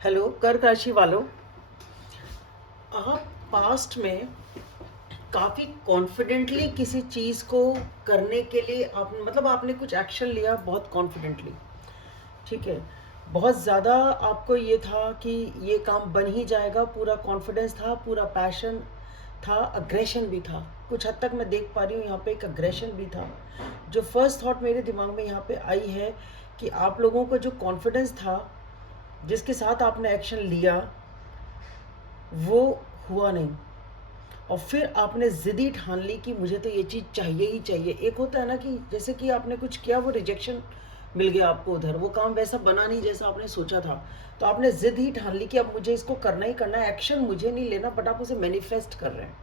Hello कर्क राशि वालों, आप पास्ट में काफ़ी कॉन्फिडेंटली किसी चीज़ को करने के लिए आप आपने कुछ एक्शन लिया बहुत कॉन्फिडेंटली। ठीक है, बहुत ज़्यादा आपको ये था कि ये काम बन ही जाएगा, पूरा कॉन्फिडेंस था, पूरा पैशन था, अग्रेशन भी था। कुछ हद तक मैं देख पा रही हूँ यहाँ पे एक अग्रेशन भी था। जो फर्स्ट थॉट मेरे दिमाग में यहाँ पे आई है कि आप लोगों का जो कॉन्फिडेंस था, जिसके साथ आपने एक्शन लिया, वो हुआ नहीं। और फिर आपने ज़िद ही ठान ली कि मुझे तो ये चीज़ चाहिए ही चाहिए। एक होता है ना कि जैसे कि आपने कुछ किया, वो रिजेक्शन मिल गया आपको, उधर वो काम वैसा बना नहीं जैसा आपने सोचा था, तो आपने ज़िद ही ठान ली कि अब मुझे इसको करना ही करना है। एक्शन मुझे नहीं लेना, बट आप उसे मैनिफेस्ट कर रहे हैं।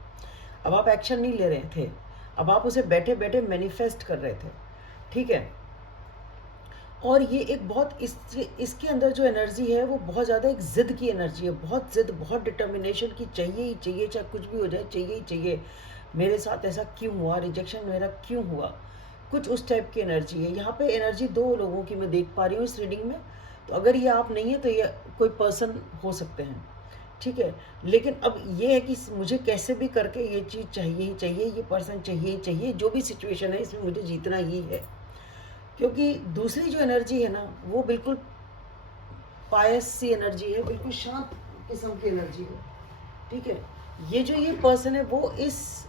अब आप एक्शन नहीं ले रहे थे, अब आप उसे बैठे बैठे मैनिफेस्ट कर रहे थे। ठीक है, और ये एक बहुत इसके अंदर जो एनर्जी है वो बहुत ज़्यादा एक ज़िद की एनर्जी है, बहुत ज़िद, बहुत डिटर्मिनेशन की चाहिए ही चाहिए, चाहे कुछ भी हो जाए चाहिए ही चाहिए। मेरे साथ ऐसा क्यों हुआ, रिजेक्शन मेरा क्यों हुआ, कुछ उस टाइप की एनर्जी है यहाँ पे। एनर्जी दो लोगों की मैं देख पा रही हूँ इस रीडिंग में। तो अगर ये आप नहीं है तो ये कोई पर्सन हो सकते हैं। ठीक है, लेकिन अब ये है कि मुझे कैसे भी करके ये चीज़ चाहिए ही चाहिए, ये पर्सन चाहिए ही चाहिए, जो भी सिचुएशन है इसमें मुझे जीतना ही है। क्योंकि दूसरी जो एनर्जी है ना, वो बिल्कुल पायस सी एनर्जी है, बिल्कुल शांत किस्म की एनर्जी है। ठीक है, ये पर्सन है, वो इस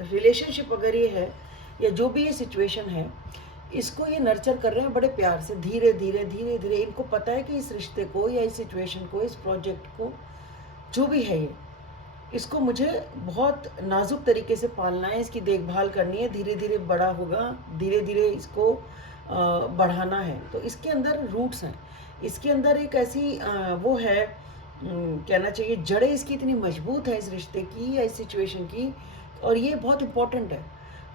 रिलेशनशिप अगर ये है या जो भी ये सिचुएशन है, इसको ये नर्चर कर रहे हैं बड़े प्यार से, धीरे धीरे धीरे धीरे। इनको पता है कि इस रिश्ते को या इस सिचुएशन को, इस प्रोजेक्ट को, जो भी है ये, इसको मुझे बहुत नाजुक तरीके से पालना है, इसकी देखभाल करनी है, धीरे धीरे बड़ा होगा, धीरे धीरे इसको बढ़ाना है। तो इसके अंदर रूट्स हैं, इसके अंदर एक ऐसी वो है, कहना चाहिए जड़ें इसकी इतनी मजबूत है इस रिश्ते की या इस सिचुएशन की, और ये बहुत इम्पोर्टेंट है।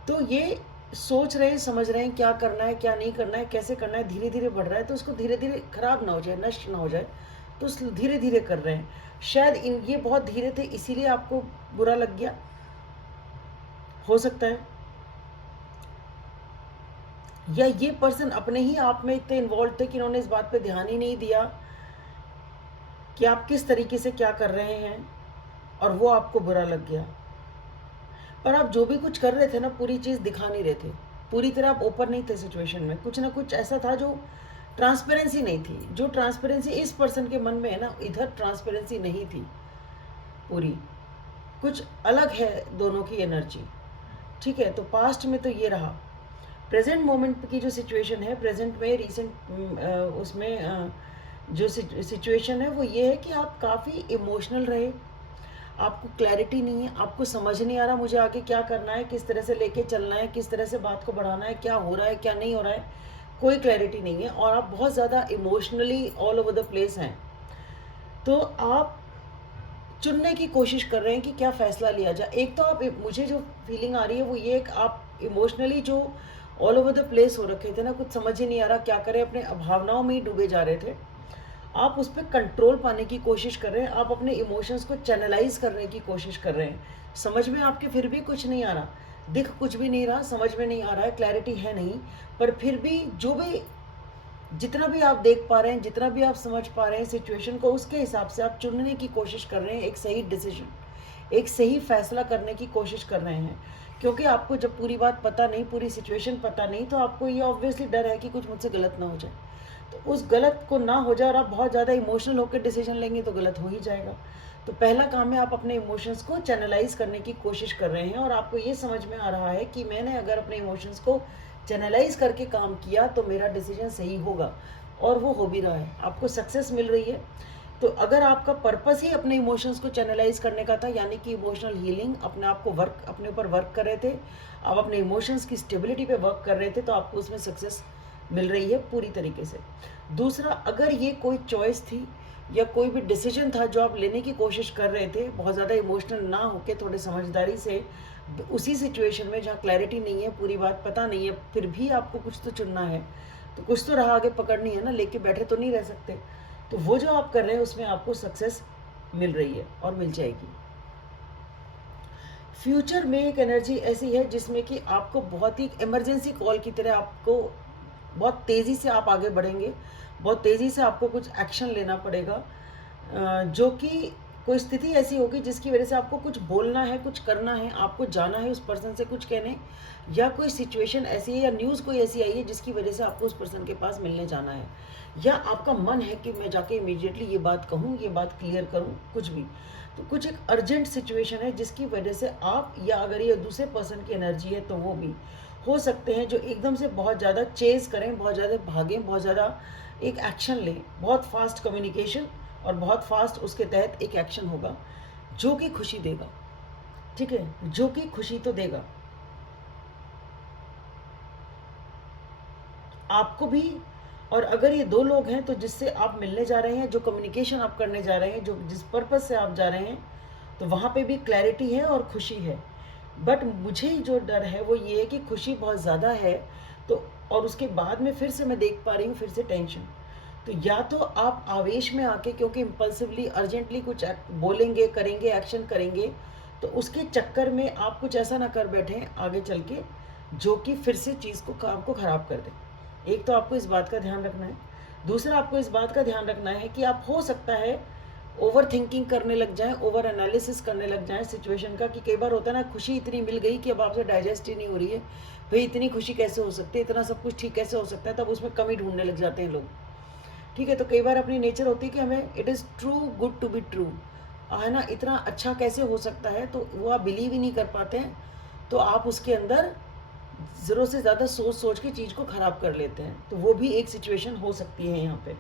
तो ये सोच रहे हैं, समझ रहे हैं क्या करना है, क्या नहीं करना है, कैसे करना है, धीरे धीरे बढ़ रहा है, तो उसको धीरे धीरे खराब ना हो जाए, नष्ट ना हो जाए, तो धीरे धीरे कर रहे हैं। शायद ये बहुत धीरे थे, इसीलिए आपको बुरा लग गया, हो सकता है। या ये पर्सन अपने ही आप में इतने इन्वॉल्व थे कि इन्होंने इस बात पे ध्यान ही नहीं दिया कि आप किस तरीके से क्या कर रहे हैं, और वो आपको बुरा लग गया। पर आप जो भी कुछ कर रहे थे ना, पूरी चीज़ दिखा नहीं रहे थे, पूरी तरह आप ओपन नहीं थे सिचुएशन में। कुछ ना कुछ ऐसा था जो ट्रांसपेरेंसी नहीं थी, जो ट्रांसपेरेंसी इस पर्सन के मन में है ना, इधर ट्रांसपेरेंसी नहीं थी पूरी, कुछ अलग है दोनों की एनर्जी। ठीक है, तो पास्ट में तो ये रहा। प्रेजेंट मोमेंट की जो सिचुएशन है, प्रेजेंट में रिसेंट उसमें जो सिचुएशन है वो ये है कि आप काफ़ी इमोशनल रहे, आपको क्लैरिटी नहीं है, आपको समझ नहीं आ रहा मुझे आगे क्या करना है, किस तरह से लेके चलना है, किस तरह से बात को बढ़ाना है, क्या हो रहा है क्या नहीं हो रहा है, कोई क्लैरिटी नहीं है, और आप बहुत ज़्यादा emotionally all over the place हैं। तो आप चुनने की कोशिश कर रहे हैं कि क्या फ़ैसला लिया जाए। एक तो आप, मुझे जो फीलिंग आ रही है वो ये, एक आप इमोशनली जो ऑल ओवर द प्लेस हो रखे थे ना, कुछ समझ ही नहीं आ रहा क्या करें, अपने भावनाओं में ही डूबे जा रहे थे। आप उस पर कंट्रोल पाने की कोशिश कर रहे हैं, आप अपने इमोशंस को चैनलाइज करने की कोशिश कर रहे हैं। समझ में आपके फिर भी कुछ नहीं आ रहा, दिख कुछ भी नहीं रहा, समझ में नहीं आ रहा है, क्लैरिटी है नहीं, पर फिर भी जो भी, जितना भी आप देख पा रहे हैं, जितना भी आप समझ पा रहे हैं सिचुएशन को, उसके हिसाब से आप चुनने की कोशिश कर रहे हैं, एक सही डिसीजन, एक सही फैसला करने की कोशिश कर रहे हैं। क्योंकि आपको जब पूरी बात पता नहीं, पूरी सिचुएशन पता नहीं, तो आपको ये ऑब्वियसली डर है कि कुछ मुझसे गलत ना हो जाए। तो उस गलत को ना हो जाए, और आप बहुत ज़्यादा इमोशनल होकर डिसीजन लेंगे तो गलत हो ही जाएगा। तो पहला काम है, आप अपने इमोशंस को चैनलाइज करने की कोशिश कर रहे हैं, और आपको ये समझ में आ रहा है कि मैंने अगर अपने इमोशंस को चैनलाइज करके काम किया तो मेरा डिसीजन सही होगा, और वो हो भी रहा है, आपको सक्सेस मिल रही है। तो अगर आपका पर्पस ही अपने इमोशंस को चैनलाइज करने का था, यानी कि इमोशनल हीलिंग, अपने आप को वर्क, अपने ऊपर वर्क कर रहे थे, आप अपने इमोशंस की स्टेबिलिटी पे वर्क कर रहे थे, तो आपको उसमें सक्सेस मिल रही है पूरी तरीके से। दूसरा, अगर ये कोई चॉइस थी या कोई भी डिसीजन था जो आप लेने की कोशिश कर रहे थे, बहुत ज़्यादा इमोशनल ना होके थोड़े समझदारी से, उसी सिचुएशन में जहाँ क्लैरिटी नहीं है, पूरी बात पता नहीं है, फिर भी आपको कुछ तो चुनना है, तो कुछ तो राह आगे पकड़नी है ना, लेके बैठे तो नहीं रह सकते। तो वो जो आप कर रहे हैं उसमें आपको सक्सेस मिल रही है और मिल जाएगी। फ्यूचर में एक एनर्जी ऐसी है जिसमें कि आपको बहुत ही इमरजेंसी कॉल की तरह, आपको बहुत तेज़ी से आप आगे बढ़ेंगे, बहुत तेज़ी से आपको कुछ एक्शन लेना पड़ेगा, जो कि कोई स्थिति ऐसी होगी जिसकी वजह से आपको कुछ बोलना है, कुछ करना है, आपको जाना है उस पर्सन से कुछ कहने, या कोई सिचुएशन ऐसी है या न्यूज़ कोई ऐसी आई है जिसकी वजह से आपको उस पर्सन के पास मिलने जाना है, या आपका मन है कि मैं जाके इमीडिएटली ये बात कहूँ, ये बात क्लियर करूँ, कुछ भी। तो कुछ एक अर्जेंट सिचुएशन है जिसकी वजह से आप, या अगर ये दूसरे पर्सन की एनर्जी है तो वो भी हो सकते हैं जो एकदम से बहुत ज़्यादा चेज़ करें, बहुत ज़्यादा भागें, बहुत ज़्यादा एक एक्शन लें, बहुत फास्ट कम्युनिकेशन और बहुत फास्ट उसके तहत एक एक्शन होगा जो कि खुशी देगा। ठीक है, जो कि खुशी तो देगा आपको भी। और अगर ये दो लोग हैं तो जिससे आप मिलने जा रहे हैं, जो कम्युनिकेशन आप करने जा रहे हैं, जो जिस पर्पज़ से आप जा रहे हैं, तो वहाँ पे भी क्लैरिटी है और खुशी है। बट मुझे जो डर है वो ये है कि खुशी बहुत ज़्यादा है, तो और उसके बाद में फिर से मैं देख पा रही हूँ फिर से टेंशन। तो या तो आप आवेश में आके, क्योंकि इम्पल्सिवली अर्जेंटली कुछ बोलेंगे, करेंगे, एक्शन करेंगे, तो उसके चक्कर में आप कुछ ऐसा ना कर बैठें आगे चल के जो कि फिर से चीज़ को, काम को ख़राब कर दे। एक तो आपको इस बात का ध्यान रखना है। दूसरा आपको इस बात का ध्यान रखना है कि आप, हो सकता है, ओवर थिंकिंग करने लग जाएं, ओवर एनालिसिस करने लग जाएं सिचुएशन का, कि कई बार होता है ना, खुशी इतनी मिल गई कि अब आपसे डाइजेस्ट ही नहीं हो रही है। भाई इतनी खुशी कैसे हो सकती है, इतना सब कुछ ठीक कैसे हो सकता है, तब उसमें कमी ढूंढने लग जाते हैं लोग। ठीक है, तो कई बार अपनी नेचर होती है कि हमें it is true good to be true, है ना, इतना अच्छा कैसे हो सकता है, तो वो आप बिलीव ही नहीं कर पाते हैं, तो आप उसके अंदर ज़रूरत से ज़्यादा सोच सोच के चीज़ को ख़राब कर लेते हैं। तो वो भी एक सिचुएशन हो सकती है यहाँ पे।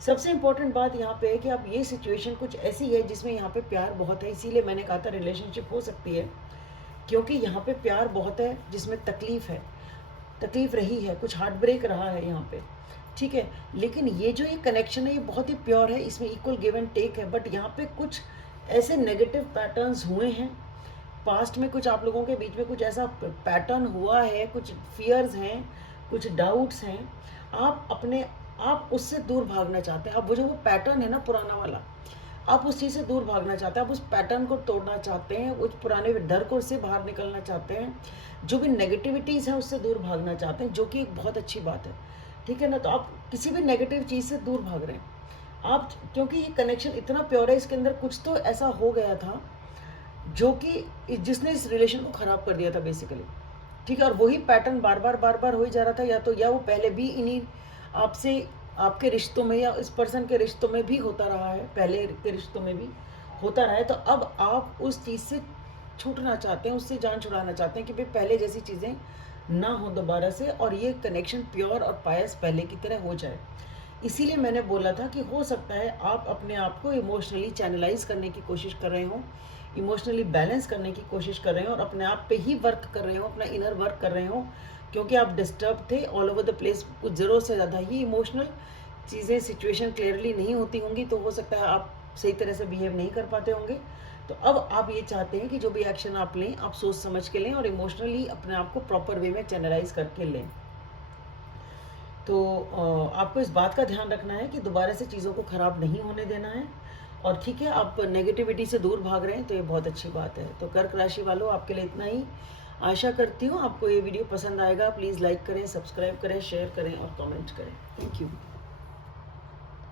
सबसे इम्पोर्टेंट बात यहाँ पे है कि आप, ये सिचुएशन कुछ ऐसी है जिसमें यहाँ पे प्यार बहुत है, इसीलिए मैंने कहा था रिलेशनशिप हो सकती है, क्योंकि यहाँ पे प्यार बहुत है जिसमें तकलीफ़ है, तकलीफ़ रही है, कुछ हार्ट ब्रेक रहा है यहाँ पे। ठीक है, लेकिन ये जो ये कनेक्शन है ये बहुत ही प्योर है, इसमें इक्वल गिव एंड टेक है। बट यहाँ पे कुछ ऐसे नेगेटिव पैटर्न्स हुए हैं पास्ट में, कुछ आप लोगों के बीच में कुछ ऐसा पैटर्न हुआ है, कुछ फियर्स हैं, कुछ डाउट्स हैं, आप उससे दूर भागना चाहते हैं। अब वो जो वो पैटर्न है ना पुराना वाला, आप उस चीज़ से दूर भागना चाहते हैं, आप उस पैटर्न को तोड़ना चाहते हैं, उस पुराने डर को से बाहर निकलना चाहते हैं, जो भी नेगेटिविटीज़ हैं उससे दूर भागना चाहते हैं, जो कि एक बहुत अच्छी बात है। ठीक है ना, तो आप किसी भी नेगेटिव चीज़ से दूर भाग रहे हैं आप, क्योंकि ये कनेक्शन इतना प्योर है, इसके अंदर कुछ तो ऐसा हो गया था जो कि जिसने इस रिलेशन को ख़राब कर दिया था बेसिकली। ठीक है, और वही पैटर्न बार बार हो ही जा रहा था, या तो या वो पहले भी इन्हीं आपसे, आपके रिश्तों में या इस पर्सन के रिश्तों में भी होता रहा है, पहले के रिश्तों में भी होता रहा है। तो अब आप उस चीज़ से छूटना चाहते हैं, उससे जान छुड़ाना चाहते हैं कि भाई पहले जैसी चीज़ें ना हो दोबारा से, और ये कनेक्शन प्योर और पायस पहले की तरह हो जाए। इसीलिए मैंने बोला था कि हो सकता है आप अपने आप को इमोशनली चैनलाइज करने की कोशिश कर रहे हो, इमोशनली बैलेंस करने की कोशिश कर रहे हो, और अपने आप पे ही वर्क कर रहे हो, अपना इनर वर्क कर रहे हो, क्योंकि आप डिस्टर्ब थे ऑल ओवर द प्लेस, कुछ ज़रूरत से ज़्यादा ही इमोशनल चीज़ें, सिचुएशन क्लियरली नहीं होती होंगी, तो हो सकता है आप सही तरह से बिहेव नहीं कर पाते होंगे। तो अब आप ये चाहते हैं कि जो भी एक्शन आप लें, आप सोच समझ के लें और इमोशनली अपने आप को प्रॉपर वे में चैनलाइज करके लें। तो आपको इस बात का ध्यान रखना है कि दोबारा से चीज़ों को ख़राब नहीं होने देना है। और ठीक है, आप नेगेटिविटी से दूर भाग रहे हैं तो ये बहुत अच्छी बात है। तो कर्क राशि वालों, आपके लिए इतना ही। आशा करती हूँ आपको ये वीडियो पसंद आएगा। प्लीज़ लाइक करें, सब्सक्राइब करें, शेयर करें और कमेंट करें। Thank you.